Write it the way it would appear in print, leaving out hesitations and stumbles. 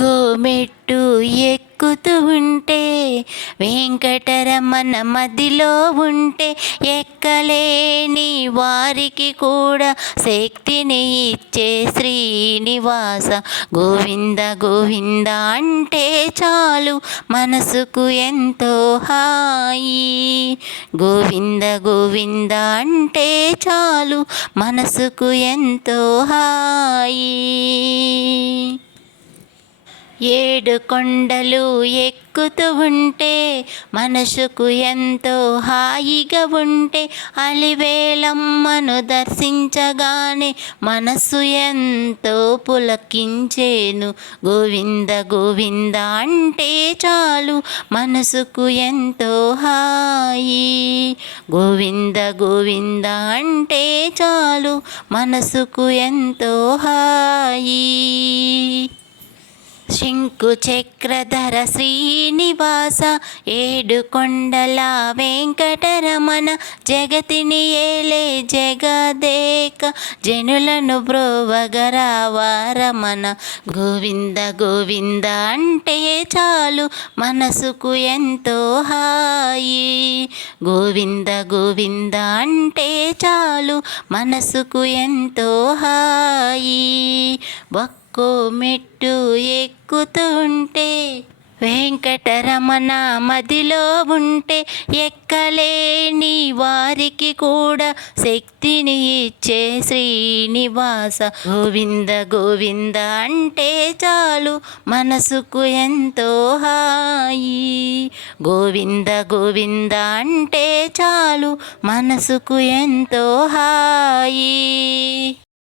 ఒక్కో మెట్టు ఎక్కుతూ ఉంటే వెంకటరమణ మదిలో ఉంటే ఎక్కలేని వారికి కూడా శక్తిని ఇచ్చే శ్రీనివాస గోవింద గోవింద అంటే చాలు మనసుకు ఎంతో హాయి. గోవింద గోవింద అంటే చాలు మనసుకు ఎంతో హాయి. ఏడు కొండలు ఎక్కుతూ ఉంటే మనసుకు ఎంతో హాయిగా ఉంటే అలివేలమ్మను దర్శించగానే మనసు ఎంతో పులకించేను. గోవింద గోవింద అంటే చాలు మనసుకు ఎంతో హాయి. గోవింద గోవింద అంటే చాలు మనసుకు ఎంతో హాయి. శంకు చక్రధర శ్రీనివాస ఏడు కొండల వెంకటరమణ జగతిని ఏలే జగదేక జనులను బ్రోవగరావారమణ. గోవింద గోవింద అంటే చాలు మనసుకు ఎంతో హాయి. గోవింద గోవింద అంటే చాలు మనసుకు ఎంతో హాయి. ఒక్కో మెట్టు ఎక్కుతుంటే వెంకటరమణ మదిలో ఉంటే ఎక్కలేని వారికి కూడా శక్తిని ఇచ్చే శ్రీనివాస గోవింద గోవింద అంటే చాలు మనసుకు ఎంతో హాయి. గోవింద గోవింద అంటే చాలు మనసుకు ఎంతో హాయి.